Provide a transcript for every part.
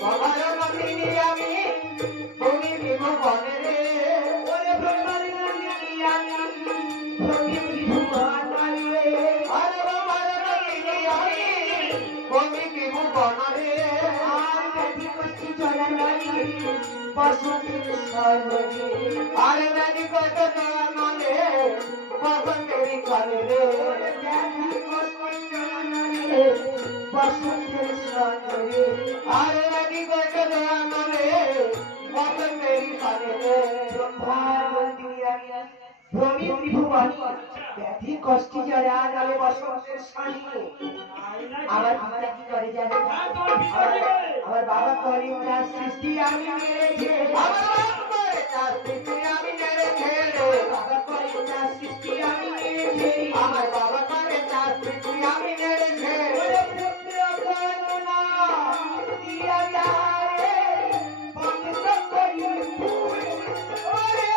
বাবার নন্দিনী আমি তুমি বিভুবনে রে ওরে বাবার নন্দিনী আমি তুমি বিভুবনে রে আরে বাবার নন্দিনী আমি তুমি বিভুবনে রে আর কাটি কষ্টি চলা নাই বসন্তের সর্বরে আরে নানি কত নলে বসন্তের করে রে বসন্তের সর্বরে আরে নানি কত নলে বসন্তের করে রে ভূমি ত্রিভুবনী ব্যাধি কষ্টি যারা নালে বসন্তের সানি আমার পিতা কি করে জানে আমার বাবা করে তার সৃষ্টি আমি মেরেছে আমার বাবা করে তার সৃষ্টি আমি মেরেছে বাবা করে তার সৃষ্টি আমি মেরেছে আমার বাবা করে তার সৃষ্টি আমি মেরেছে পুত্র কন্যা দিয়া যায় বংশ করি ওরে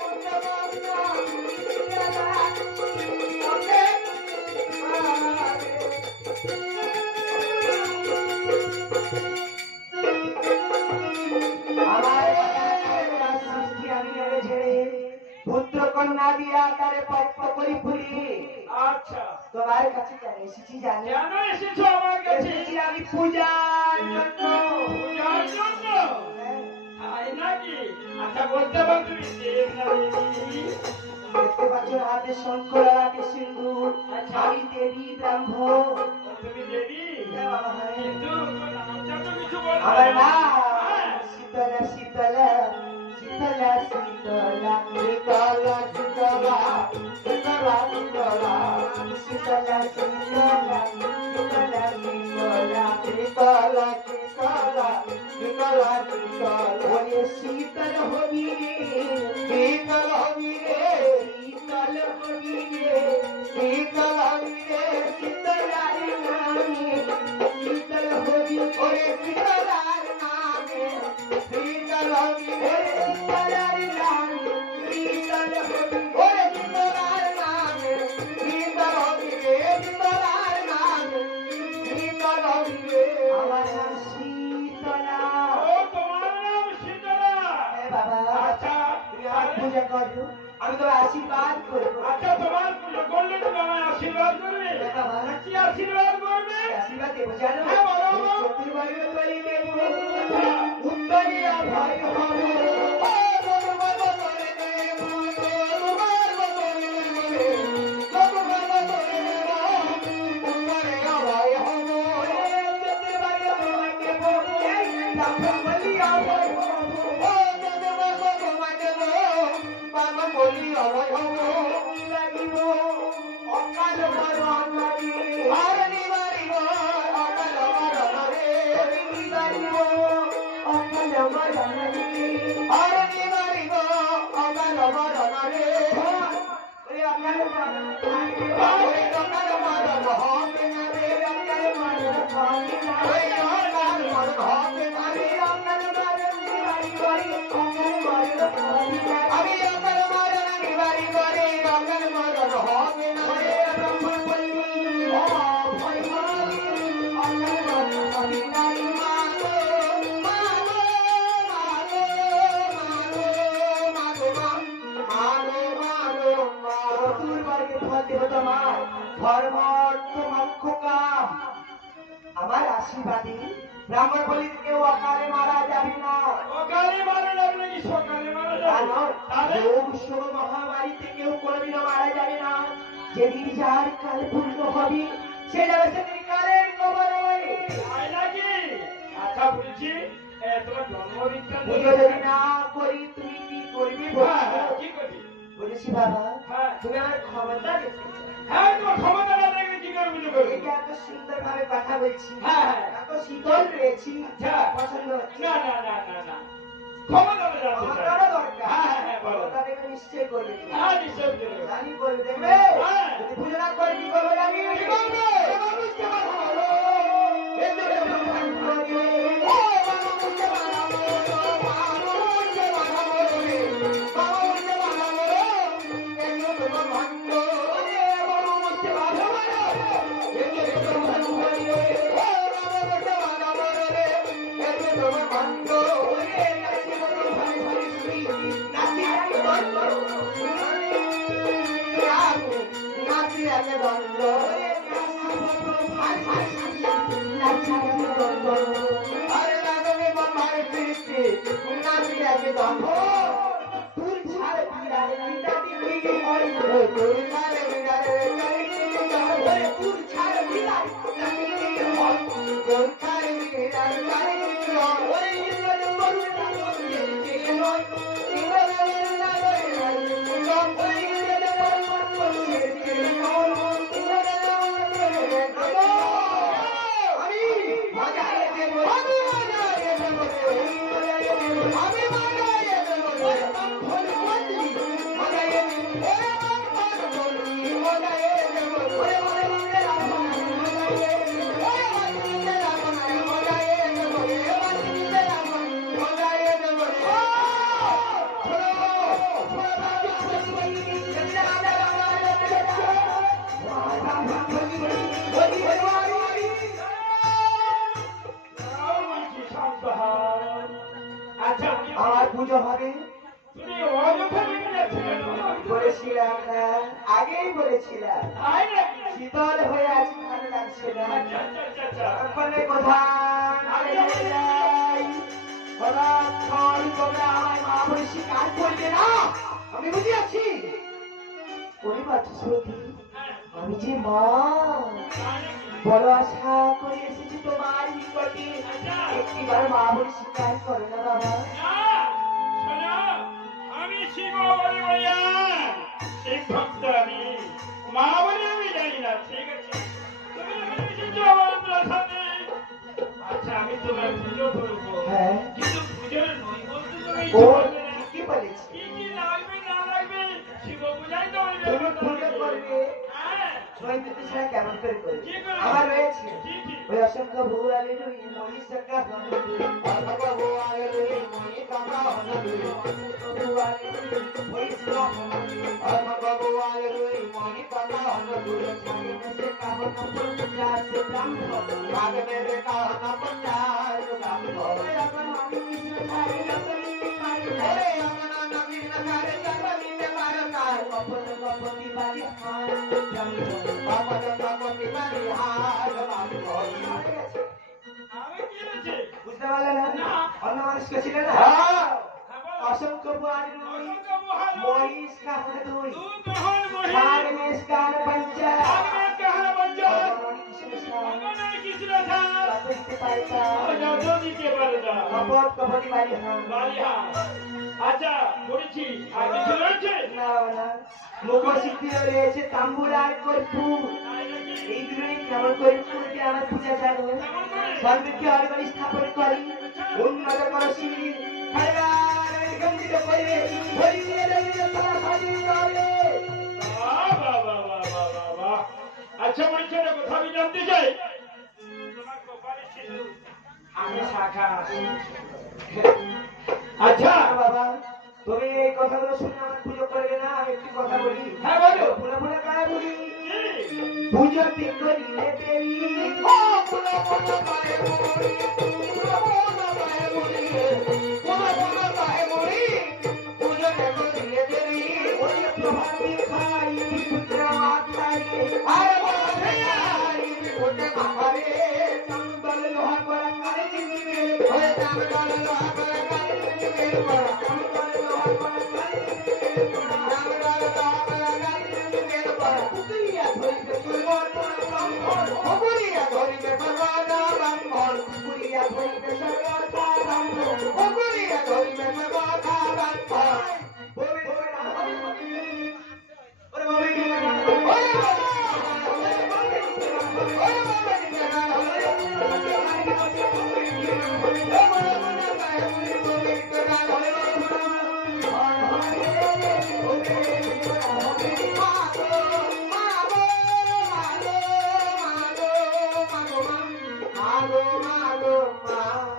পুত্র কন্যা দিয়া যায় পুত্র কন্যা দিয়া তারে পক্ষ করি ফুলি আচ্ছা তোমার কাছে কেন এসেছি জানি কেন এসেছো আমার কাছে এসেছি আমি পূজার জন্য পূজার জন্য তাই নাকি আচ্ছা বলতে পারো তুমি দেখতে পাচ্ছ হাতে শঙ্কর হাতে সিন্দুর আমি দেবী ব্রাহ্মণ তুমি দেবী কিন্তু নামটা তো কিছু বলো আমার না শীতলা শীতলা শীতলা শীতলা শীতলা শীতলা শীতলা শীতলা শীতলা শীতলা শীতলা শীতলা শীতলা শীতলা শীতলা শীতলা ওরে শীতল হবি শীতল হবি রে শীতল হবি রে শীতল হবি রে শীতলার নামে শীতল হবি ওরে শীতলার নামে শীতল হবি ওরে শীতলার নামে শীতল হবি ওরে শীতলার নামে শীতল হবি রে শীতলার নামে শীতল হবি রে আমার নাম শীতলা ও তোমার নাম শীতলা বাবা আচ্ছা তুমি আর পূজা করো আমি তো আশীর্বাদ করব আচ্ছা তোমার পূজা করলে তুমি আমায় আশীর্বাদ করবে বাবা কি আশীর্বাদ করবে আশীর্বাদ দেব জানো হ্যাঁ বলো চতুর্বারে তরি দেব উত্তরিয়া ভাই হবো আমার আশীর্বাদী ব্রাহ্মণ বলি কেউ অকালে মারা যাবে না অকালে মারা যাবে নাকি সকালে মারা যাবে মহামারীতে কেউ কোনদিনও মারা যাবে না যেদিন যার কাল পূর্ণ হবে সে যাবে সেদিন কালের কবর হবে তাই নাকি আচ্ছা বলছি তোমার জন্মদিনটা পুজো যদি না করি তুমি কি করবে কি করবি বলেছি বাবা তুমি আমার ক্ষমতা দেখেছো হ্যাঁ তোমার ক্ষমতা না দেখলে কি করে পুজো করবে এই এত সুন্দর ভাবে কথা বলছি হ্যাঁ এত শীতল রয়েছি আচ্ছা পছন্দ না না না না না ক্ষমতা দরকার হ্যাঁ হ্যাঁ বলো তা দেখে নিশ্চয় করবে হ্যাঁ নিশ্চয় করবে জানি করবে দেখবে যদি পুজো না করে কি করবে জানি কি করবে লাগে দ্বন্দ্ব আরে লাগবে বাবার কৃষ্টি নাচি লাগে দ্বন্দ্ব তুই ছাড় বিড়ালে বিড়ালি বিড়ি হয় তুই ছাড় বিড়ালে বিড়ালি তুই ছাড় বিড়ালি বিড়ি হয় তুই ছাড় বিড়ালি বিড়ি হয় ওরে ইন্দ্র বলু না কে নয় আমার পুজো হবে বলেছিলাম না আগেই বলেছিলাম শীতল হয়ে আছি ভালো লাগছে না ওখানে কোথায় তোমরা আমার মা বলে স্বীকার করবে না আমি বুঝে আছি পরিবার সত্যি আমি যে মা বড় আশা করে এসেছি তোমার নিকটে একটিবার মা বলে স্বীকার করো না বাবা আমি শিব বলে শিক্ষক আমি মা বলে আমি জানি না ঠিক আছে তুমি এসেছো আমার সাথে আচ্ছা আমি তোমার পুজো করবো হ্যাঁ কিন্তু পুজোর নৈবেদ্য তুমি ও কি বলেছি কি কি লাগবে না লাগবে শিব পূজাই তো তুমি পুজো করবে হ্যাঁ নৈবেদ্য ছাড়া কেমন করে করবে কি করে আমার রয়েছে কি কি ওই অসংখ্য ভূয়ালের ওই মহিষাকা অসংখ্য ভূয়ালের ওই মহিষাকা আমি কি হয়েছে বুঝতে পারলে না অন্য মানুষ ছিল না অসংখ্য ভূয়ালের ওই মহিষ কাহন দুই तू कहां मोही भाग में इसका पंचायत आगे कहां बच्चा भगवान किसी ने था দেখতে পাইতা जादू दी के बरदा কপট কপটি বাড়ি হাম বালিয়া আচ্ছা বলেছি আর কিছু রয়েছে না না মুখোশিতি রয়েছে তাম্বুরার কর্পূর তাই নাকি এই দুটোই কেমন কর্পূর দিয়ে আমার পূজা চালু কেমন করে সর্বকে অর্গণী স্থাপন করি উন্নত কর শিবির খাইবার গন্ধিত করে হরিয়ে রইলে তারা সাজিয়ে যাবে বাহ আচ্ছা বলছে না কথা আমি জানতে চাই তোমার কপালে সিঁদুর আমি শাখা আচ্ছা বাবা তুমি এই কথাগুলো শুনে আমার পুজো করবে না আমি একটি কথা বলি হ্যাঁ বলো ফুলা ফুলা কায় বলি কি? পুজো তিন করিলে দেবী ও ফুলা ফুলা কায় বলি ফুলা ফুলা কায় বলি ফুলা ফুলা কায় বলি পুজো তিন করিলে দেবী ওই প্রভাতি খাই পুত্র খাই আরে বাবা ভাই পুত্র খাবে চন্দন লোহা করা কাই দিবে ওই চন্দন লোহা করা কাই দিবে চন্দন লোহা করা কাই দিবে চন্দন লোহা করা কাই দিবে পুত্রিয়া ধরিবে সুমন ব্রাহ্মণ পুত্রিয়া ধরিবে সর্বদা ব্রাহ্মণ পুত্রিয়া ধরিবে সর্বদা ব্রাহ্মণ পুত্রিয়া ধরিবে সর্বদা ব্রাহ্মণ ওরে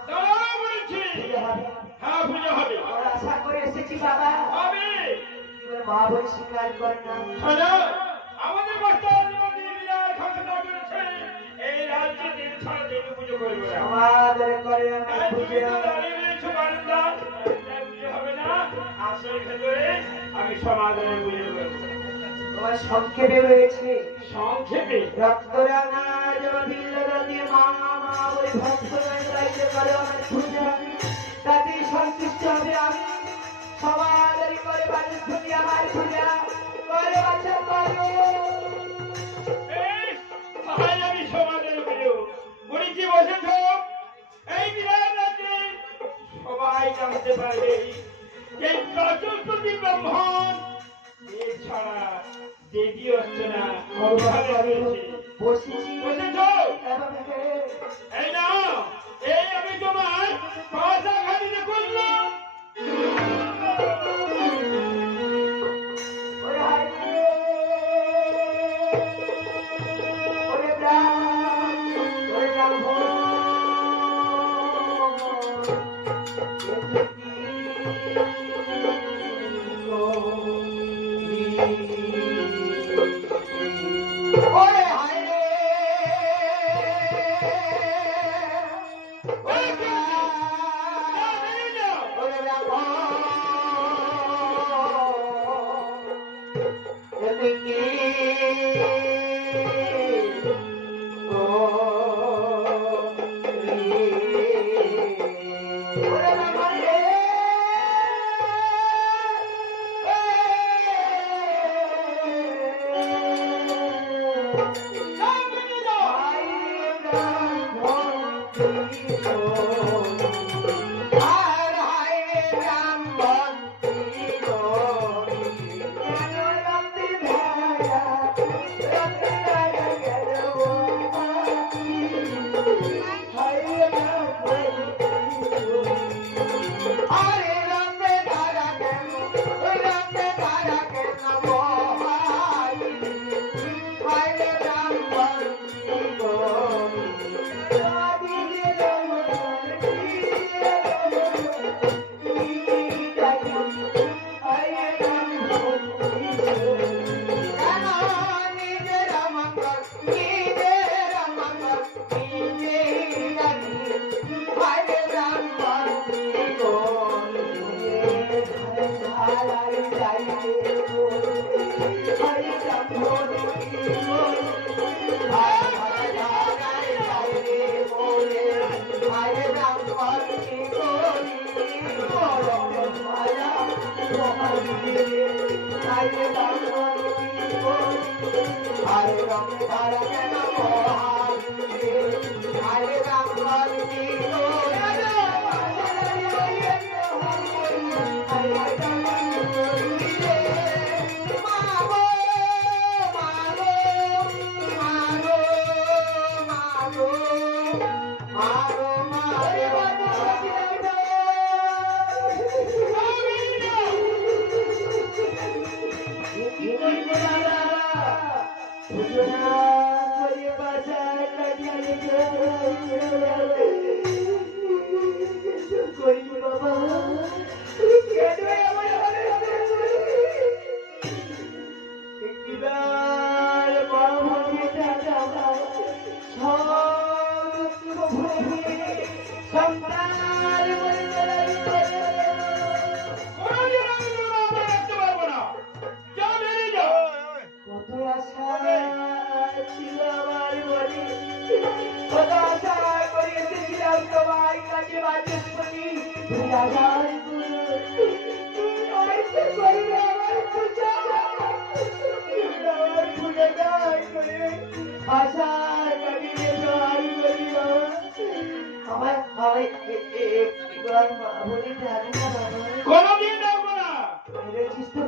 দাঁড়াও বলছি হ্যাঁ পুজো হবে আশা করে এসেছি বাবা হবে মা বলে স্বীকার কর না শোনো আমাদের মাস্টার যদি বিরাট ঘোষণা করেছে এই রাজ্যে দিন ছাড়া দিন পুজো করবে না আমাদের করে আমি তাই তুমি বুঝে তো দাঁড়িয়ে রয়েছো বারান্দা পুজো হবে না আসল ভেতরে আমি সমাধানে পুজো করবো তোমার সংক্ষেপে রয়েছে সংক্ষেপে রক্তরাঙা যেমন বিল্লদতি মা মা বলে ভক্তগণ গাইতে করে আমার পূজা তাতে সন্তুষ্ট হবে আমি সমাদরি করে বাড়ি শুনি আমার পূজা করে বাচ্চা করো ভাই আমি সমাজের প্রিয় গুরুজি বসেছ এই বিরাট রাত্রে সবাই জানতে পারবে এই চতুর্থী ব্রাহ্মণ এছাড়া দেবী অর্চনা বসেছি বসেছ এই না এই আমি তোমার পয়সা ঘাটিতে করলাম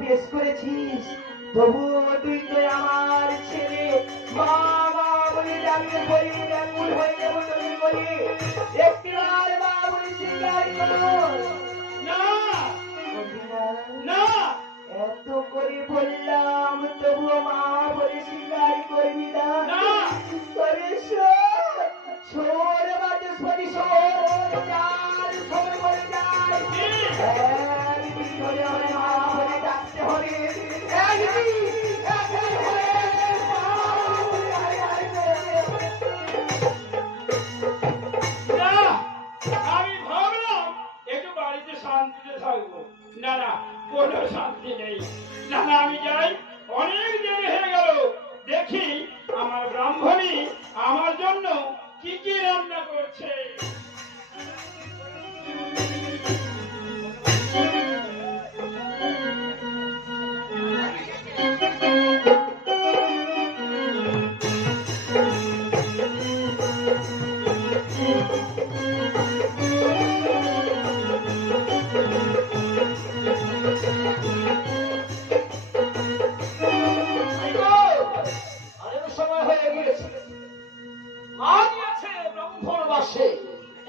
বেশ করেছিস তবুও তুই তো আমার ছেলে বাবা বলে ডাকতে বলি ব্যাকুল হয়ে যাবো তুমি বলি একটিবার মা বলে স্বীকার করো না না এত করে বললাম তবুও মা বলে স্বীকার করবি না তবে শোর বাচস্পতি শোর চার সময় বলে যায় একদিন ধরে আমার মা বলে ডাকতে হবে আমি ভাবলাম একটু বাড়িতে শান্তিতে থাকবো না না কোনো শান্তি নেই না না আমি যাই অনেক দেরি কি কি রান্না করছে?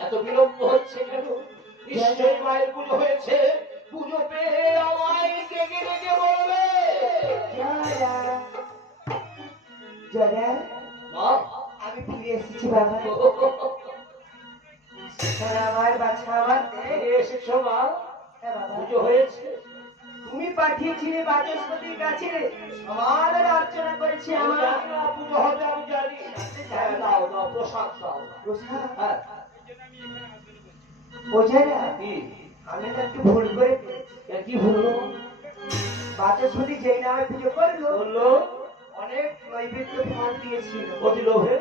এত বিলম্ব হচ্ছে কেন? নিশ্চয়ই মায়ের পুজো হয়েছে। পুজো পেয়ে আমায় ডেকে ডেকে বলবে মা, আমি ফিরে এসেছি বাবা। আমার বাচ্চা আমার এসেছো মা? হ্যাঁ বাবা, পুজো হয়েছে? তুমি পাঠিয়েছিলে বাচস্পতির কাছে, সমানের অর্চনা করেছি আমি আমার। জানি না পুজো হবে, আমি জানি। হ্যাঁ, দাও দাও, প্রসাদ দাও। প্রসাদ? হ্যাঁ। বোঝে না, কি? আমি তো একটু ভুল করে ফেলেছি। এ কি হলো? বাচস্পতি যেই নামে পুজো করলো, বললো অনেক নৈবেদ্য ফল দিয়েছিল। অতি লোভে।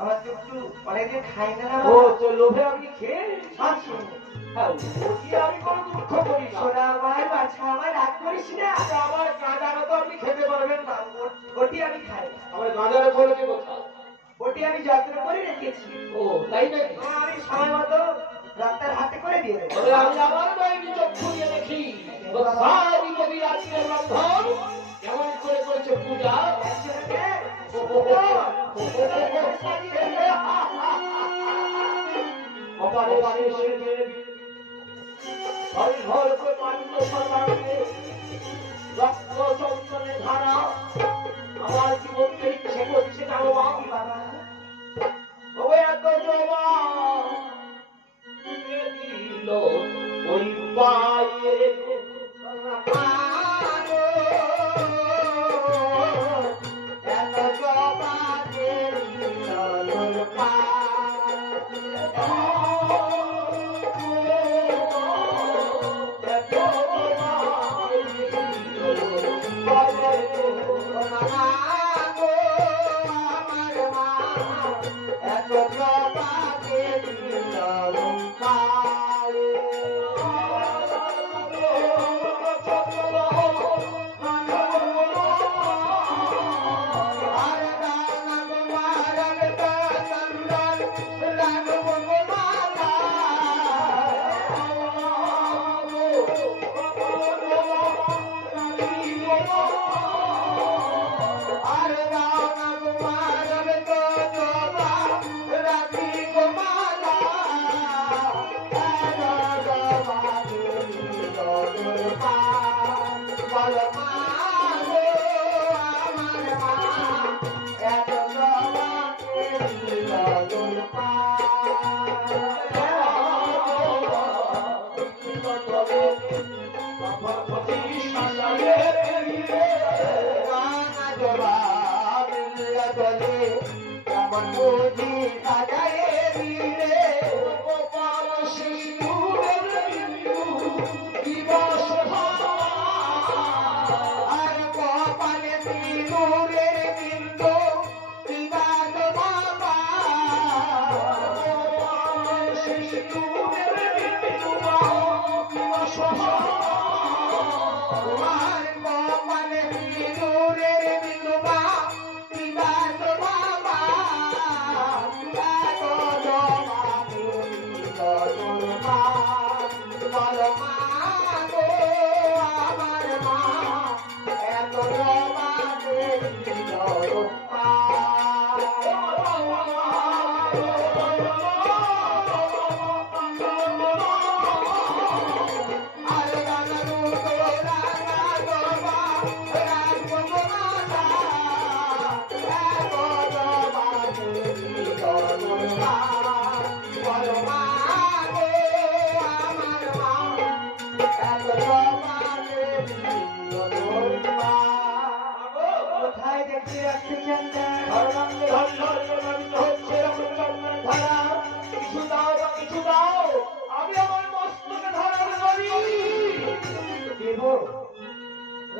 আমার তো একটু অনেকদিন খাই না না ও বাবা। তো লোভে আমি খেয়ে সব শোনো। হ্যাঁ, ওটি আমি কোনো দুঃখ করি না। সোনা আমার বাচ্চা আমার রাগ করিস না। আমার গাঁজারা তো আপনি খেতে পারবেন না। ওটি আমি খাই, আমার গাঁজারা বলে দেবো কোথাও? ওটি আমি যত্ন করে রেখেছি। ও তাই নাকি? আমি সময় মতো ডাক্তার হাতে করে দিয়ে দেবো। তবে আমি আমার বাইরে চক্ষু দিয়ে দেখি সারি কবি আজকের রন্ধন কেমন করে করেছে পূজা। অপারে শেষে হরি হর করে পাণ্ড সর্বাঙ্গে রক্ত চন্দনের ধারা আমার জীবনকে ইচ্ছে করছে জানো মা। বাবা, ও এত জবান দিল ওই পায়ে এত জবানের মিলন এত জবানের মিলন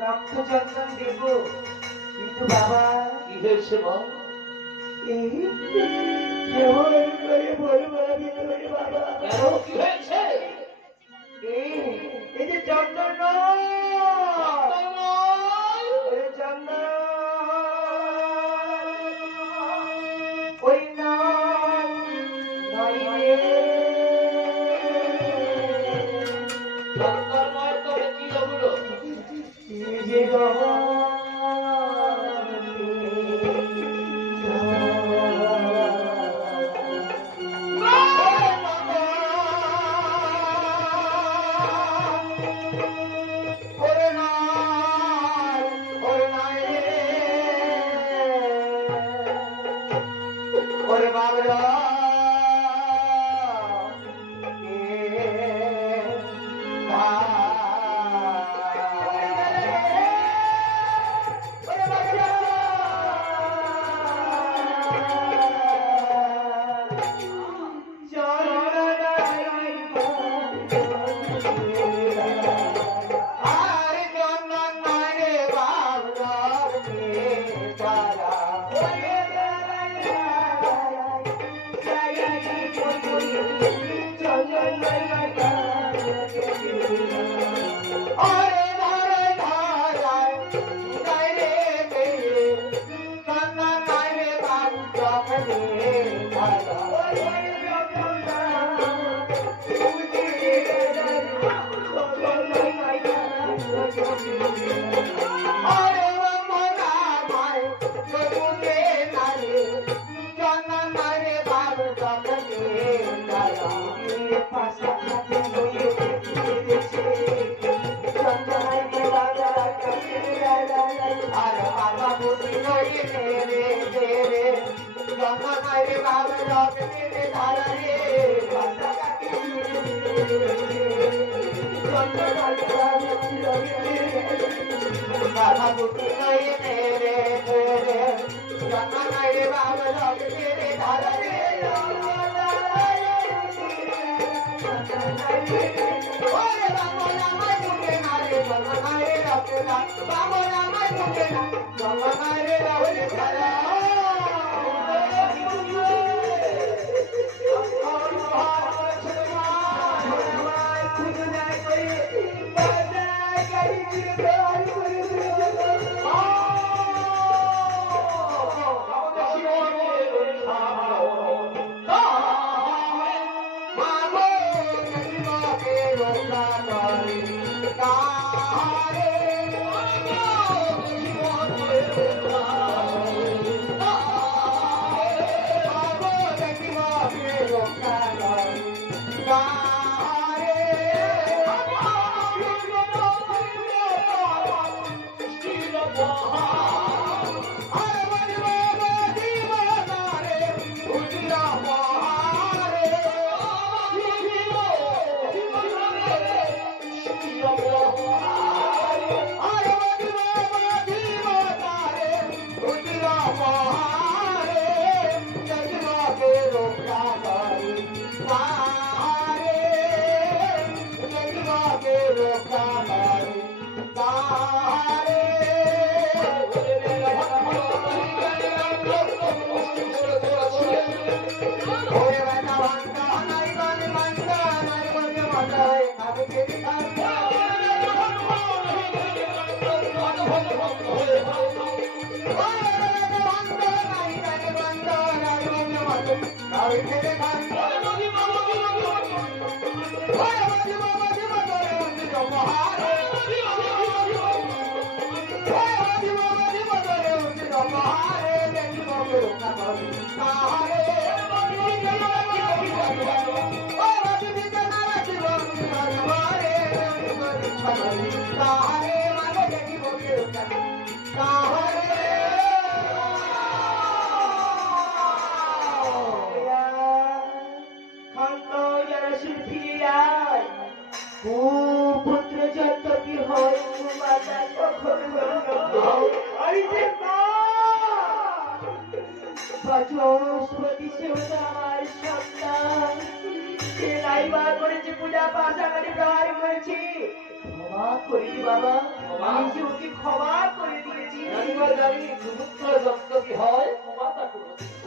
রক্তচন্দন দেব, কিন্তু বাবা কি হয়েছে মা? এই কেমন করে বলবো আমি তোরে বাবা? কেন কি হয়েছে? এই যে চন্দন চন্দন ওই নাম নয় রে সরকার নয় তবে কি হলো? যে ওরে বাবরা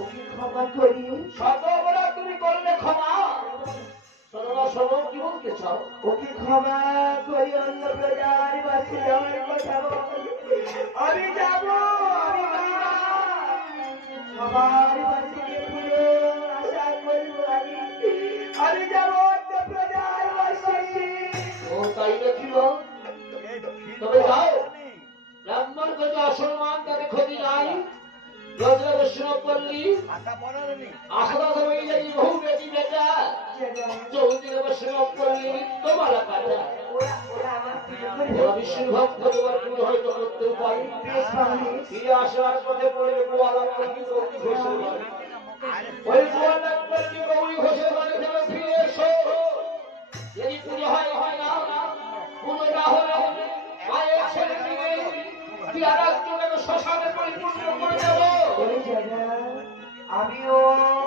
ওকে ক্ষমা করি। শত অপরাধ তুমি করলে ক্ষমা? শোনো না, শোনো, কি বলতে চাও? ওকে ক্ষমা করি, অন্য প্রজার বাসে যাওয়ার কথা বল। আমি যাব, আমি সবার বাসে পুরো আশা করবো আমি যাব অন্য প্রজার বাসে। ও তাই নাকি বল? তবে যাও, ব্রাহ্মণ যদি অসম্মান তাদের ক্ষতি নাই। রোজরা বৈষ্ণব পল্লী আশাদাস মহিলাই বহু বেটি বেটা চৌধুরী বৈষ্ণব পল্লী তোমালা কাটা ওরা আমার ওরা বিষ্ণু ভক্ত তোমার পুরো হয়তো করতেও পারে। ফিরে আসার পথে পড়বে গোয়ালা পল্লী গৌরী ঘোষের বাড়ি। ওই গোয়ালা পল্লী গৌরী ঘোষের বাড়ি থেকে ফিরে এসো। যদি পুজো হয় হয় না, পুজো না হলে মায়ের ছেলে নিয়ে তুই আর একজনের শ্মশানে পরিপূর্ণ করে দেবো। আমিও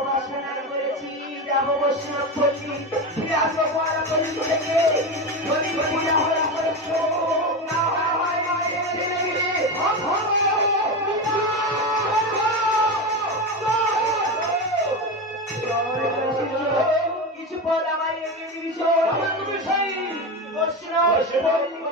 বাসনা করেছি যাব বৈষ্ণব পল্লী, ফিরে আসবো গোয়ালা পল্লী থেকে। যদি পূজা হয়ে হয়েছো না হয় মায়ের ছেলে মিলে কিছু পদ আমার এগিয়ে দিবি। বৈষ্ণব